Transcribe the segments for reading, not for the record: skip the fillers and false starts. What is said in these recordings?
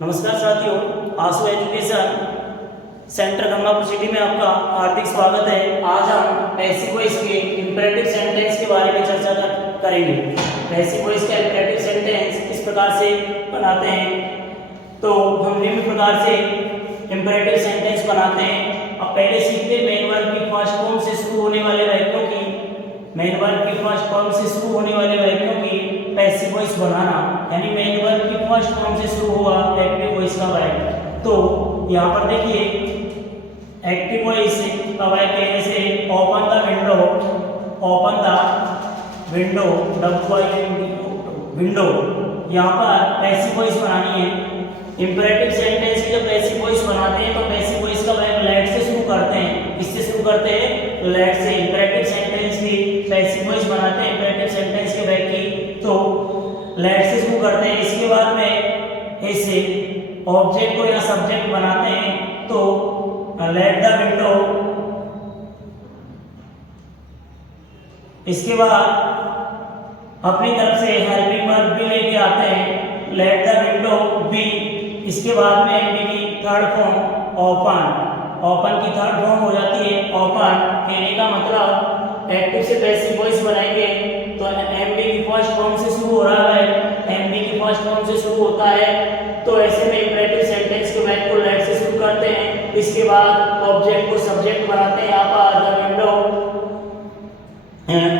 नमस्कार साथियों, आंसू एजुकेशन सेंटर गंगापुर सिटी में आपका हार्दिक स्वागत है। आज हम पैसिव वॉइस के इंपेरेटिव सेंटेंस के बारे में चर्चा करेंगे। पैसिव वॉइस का इंपेरेटिव सेंटेंस किस प्रकार से बनाते हैं, तो हम निम्न प्रकार से इंपेरेटिव सेंटेंस बनाते हैं। अब पहले सीखते हैं मेन वर्ब की फर्स्ट फॉर्म से शुरू होने वाले वाक्यों की पैसिव वॉइस बनाना, यानी मेन वर्ब की फर्स्ट फॉर्म से शुरू हुआ एक्टिव वॉइस का वाक्य। तो यहाँ पर देखिए एक्टिव वॉइस का वाक्य जैसे ओपन द विंडो, विंडो। यहाँ पर पैसिव वॉइस बनानी है। इंपेरेटिव सेंटेंस की जब पैसिव वॉइस बनाते हैं तो पैसिव वॉइस का वाक्य लेट से शुरू करते हैं। इससे शुरू करते हैं लेट से। इंपेरेटिव सेंटेंस की पैसिव वॉइस बनाते हैं इंपेरेटिव सेंटेंस के वाक्य की, तो लेट से शुरू करते हैं। इसके बाद में इससे ऑब्जेक्ट को या सब्जेक्ट बनाते हैं, तो लेट द विंडो। इसके बाद अपनी तरफ से हेल्पिंग वर्ब भी लेके आते हैं, लेट द विंडो बी। इसके बाद में बी की थर्ड फॉर्म ओपन की थर्ड फॉर्म हो जाती है ओपन। कहने का मतलब एक्टिव से पैसिव वॉइस बनाएंगे तो एमबी की फर्स्ट फॉर्म से शुरू हो रहा है, एमबी की फर्स्ट फॉर्म से शुरू होता है, तो ऐसे में इंपेरेटिव सेंटेंस के वाक्य को लेट से शुरू करते हैं। इसके बाद ऑब्जेक्ट को सब्जेक्ट बनाते हैं। यहाँ पर द विंडो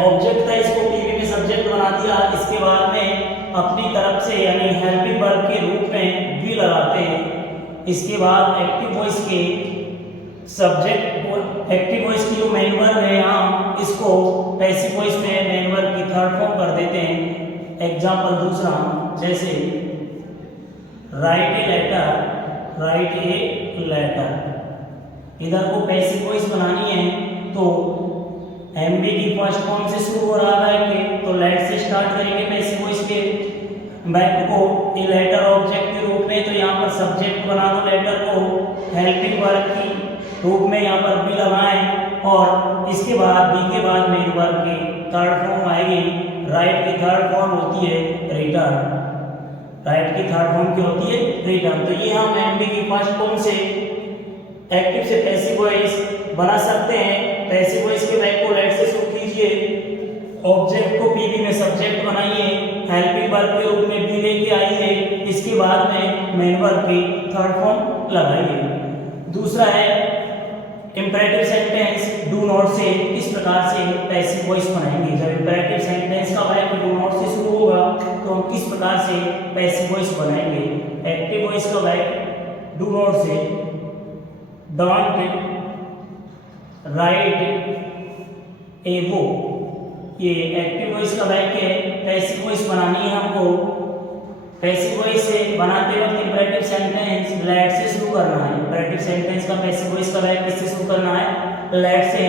ऑब्जेक्ट था, इसको पीवी में सब्जेक्ट बना दिया। इसके बाद में अपनी तरफ से यानी हेल्पिंग वर्ब के रूप में भी लगाते हैं। इसके बाद एक्टिव वॉइस के एक्टिव वॉइस की जो मेन वर्ब है यहाँ, इसको पैसिव वॉइस में मेन वर्ब की थर्ड फॉर्म कर देते हैं। एग्जांपल दूसरा, जैसे राइट ए लेटर। इधर को पैसिव वॉइस बनानी है तो एमबी की फर्स्ट फॉर्म से शुरू हो रहा है, तो लेट से स्टार्ट करेंगे पैसिव वॉइस के वाक्य को ए लेटर ऑब्जेक्ट के रूप में। तो यहाँ पर सब्जेक्ट बना दो लेटर को, हेल्पिंग वर्ब की रूप में यहाँ पर बी लगाएं, और इसके बाद बी के बाद मेन वर्ब की थर्ड फॉर्म आएगी। राइट की थर्ड फॉर्म होती है रिटर्न। राइट की थर्ड फॉर्म क्या होती है? रिटर्न। तो ये हम एमबी की फर्स्ट फॉर्म से एक्टिव से पैसिव वॉइस बना सकते हैं। पैसिव वॉइस के वाक्य को लेट से शुरू कीजिए, ऑब्जेक्ट को पीवी में सब्जेक्ट बनाइए, हेल्पिंग वर्ब के रूप में बी लेके आइए, इसके बाद में मेन वर्ब की थर्ड फॉर्म लगाइए। दूसरा है इंपेरेटिव सेंटेंस डू नॉट से किस प्रकार से पैसिव वॉइस बनाएंगे। जब इंपेरेटिव सेंटेंस का वाक्य डू नॉट से शुरू होगा तो हम किस प्रकार से पैसिव वॉइस बनाएंगे। एक्टिव वॉइस का वाक्य डू नॉट से डोंट राइट ए बुक, ये एक्टिव वॉइस का वाक्य है। पैसिव वॉइस बनानी है हमको। पैसिव वॉइस से बनाते वक्त इंपेरेटिव सेंटेंस लेट से शुरू करना है। इंपेरेटिव सेंटेंस का पैसिव वॉइस का वाक्य किससे शुरू करना है? लेट से।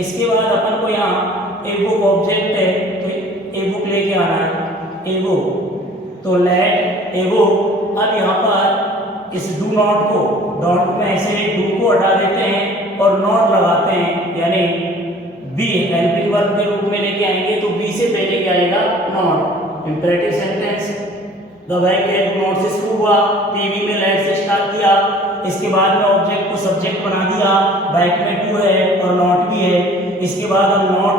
इसके बाद अपन को यहाँ ए बुक ऑब्जेक्ट है तो ए बुक लेके आना है, ए बुक, तो लेट ए बुक। अब यहाँ पर इस डू नॉट को, डॉट में ऐसे डू को हटा देते हैं और नॉट लगाते हैं, यानी बी हेल्पिंग वर्ब के रूप में लेके आएंगे, तो बी से पहले क्या आएगा? नॉट। इंपेरेटिव सेंटेंस द वाक्य डू नॉट से शुरू हुआ, पीवी में लेट से स्टार्ट किया, इसके बाद में ऑब्जेक्ट को सब्जेक्ट बना दिया, वाक्य में टू है और नॉट भी है। इसके बाद हम नॉट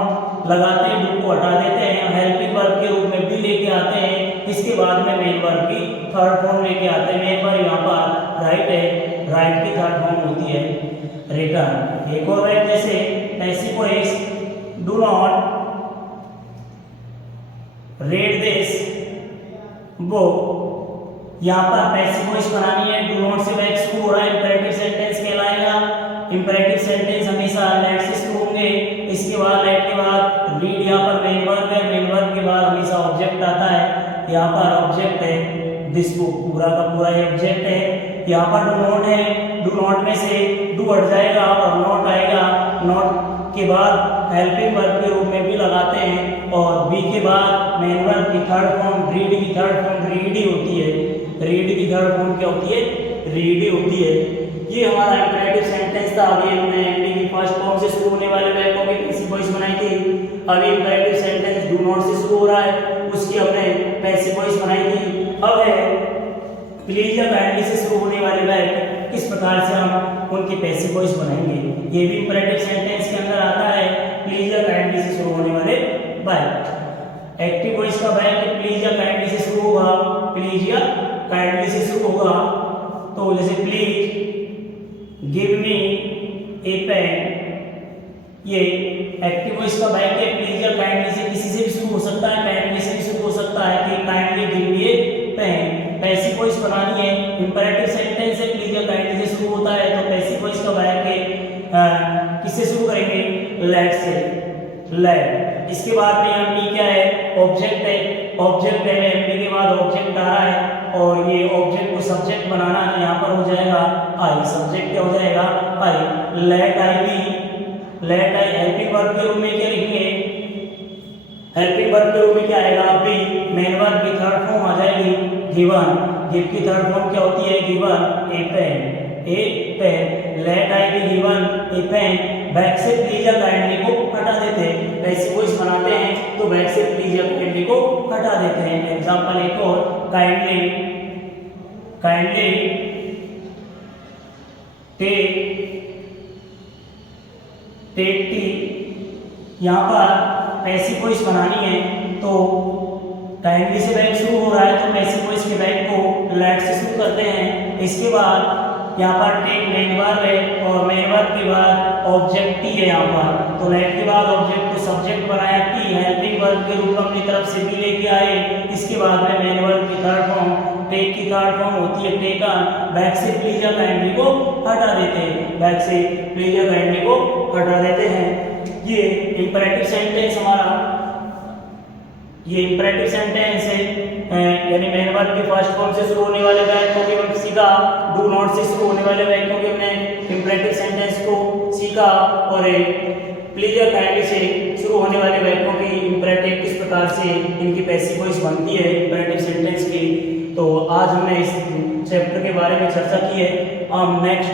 लगाते हैं, डू को हटा देते हैं, हेल्पिंग वर्ब के रूप में बी लेके आते हैं, इसके बाद में मेन वर्ब की थर्ड फॉर्म लेके आते हैं। मेन वर्ब यहाँ पर राइट है, राइट की थर्ड फॉर्म होती है रिटर्न। एक और वाक्य जैसे passive voice do not read this book. यहाँ पर पैसिव वॉइस बनानी है, डू नॉट से वाक्य शुरू हो रहा है, इंपेरेटिव सेंटेंस कहलाएगा। इंपेरेटिव सेंटेंस हमेशा लेट से शुरू होंगे। इसके बाद लेट के बाद रीड, यहाँ पर मेन वर्ब है, मेन वर्ब के बाद हमेशा ऑब्जेक्ट आता है। यहाँ पर ऑब्जेक्ट है दिस बुक, पूरा का पूरा ये ऑब्जेक्ट है। यहाँ पर डू नॉट है, डू नॉट में से डू हट जाएगा और नॉट आएगा। नॉट के बाद हेल्पिंग वर्ब के रूप में भी लगाते हैं, और बी के बाद मेन वर्ब की थर्ड फॉर्म रीड की थर्ड फॉर्म रीड ही होती है। रीड की थर्ड फॉर्म क्या होती है? रीड ही होती है। ये हमारा इंपेरेटिव सेंटेंस था। अभी हमने एमबी की फर्स्ट फॉर्म से शुरू होने वाले वाक्यों की पैसिव वॉइस बनाई थी। अभी इंपेरेटिव सेंटेंस डू नॉट से शुरू हो रहा है, उसकी हमने पैसिव वॉइस बनाई थी। अब है प्लीज या काइंडली से शुरू होने वाले वर्ब किस प्रकार से हम उनके पैसिव वॉइस बनाएंगे। ये भी इंपरेटिव सेंटेंस के अंदर आता है, प्लीज या काइंडली से शुरू होने वाले वर्ब। एक्टिव वॉइस का वर्ब प्लीज या काइंडली से शुरू होगा, प्लीज या काइंडली से शुरू होगा। तो जैसे please give me a pen, ये एक्टिव वॉइस का वर्ब है, प्लीज या काइंडली से किसी से भी शुरू हो सकता है, काइंडली से भी शुरू हो सकता है कि kindly give me a pen. Passive voice बनानी है, इंपरेटिव सेंटेंस है, प्लीज या काइंडली से शुरू होता है, तो पैसिव वॉइस का वर्ब है किससे शुरू करेंगे, लेट से, लेट। इसके बाद में यहाँ बी क्या है, ऑब्जेक्ट है, ऑब्जेक्ट है, एमबी के बाद ऑब्जेक्ट आ रहा है और ये ऑब्जेक्ट को सब्जेक्ट बनाना है, यहाँ पर हो जाएगा आई, सब्जेक्ट क्या हो जाएगा I. Let I be, let I helping verb के रूप में क्या लिखेंगे, हेल्पिंग वर्ब के रूप में क्या आएगा, बी। मेन वर्ब की थर्ड फॉर्म आ जाएगी गिवन, गिव की थर्ड फॉर्म क्या होती है, given a pen, a pen. Let I be given a pen, back से प्लीज या काइंडली को हटा देते हैं, पैसिव वॉइस बनाते हैं तो बैक से प्लीज या काइंडली को हटा देते हैं। एग्जांपल एक और, kindly, kindly take, take tea. यहाँ पर पैसिव वॉइस बनानी है तो काइंडली से बैक शुरू हो रहा है तो पैसिव वॉइस के बैक को लेट से शुरू करते हैं। इसके बाद यहाँ पर टेक मेन वर्ब है और मेन वर्ब के बाद ऑब्जेक्ट टी है यहाँ पर, तो लेट के बाद ऑब्जेक्ट को सब्जेक्ट बनाया टी, हेल्पिंग वर्ब के रूप में अपनी तरफ से भी लेके आए। इसके बाद में मेन वर्ब की थर्ड फॉर्म, टेक की थर्ड फॉर्म होती है टेकन, बैक से प्लीज या काइंडली को हटा देते हैं, बैक से प्लीज या काइंडली को हटा देते हैं। ये इंपरेटिव सेंटेंस हमारा, ये इंपरेटिव सेंटेंस है, यानी मेन वर्ब के फर्स्ट फॉर्म से शुरू होने वाले वाक्यों को हमने सीखा, डू नॉट से शुरू होने वाले वाक्यों के हमने इंपरेटिव सेंटेंस को सीखा और प्लीज या काइंडली से शुरू होने वाले वाक्यों की इंपरेटिव किस प्रकार से इनकी पैसिव वॉइस बनती है इंपरेटिव सेंटेंस की। तो आज हमने इस चैप्टर के बारे में चर्चा की है। हम नेक्स्ट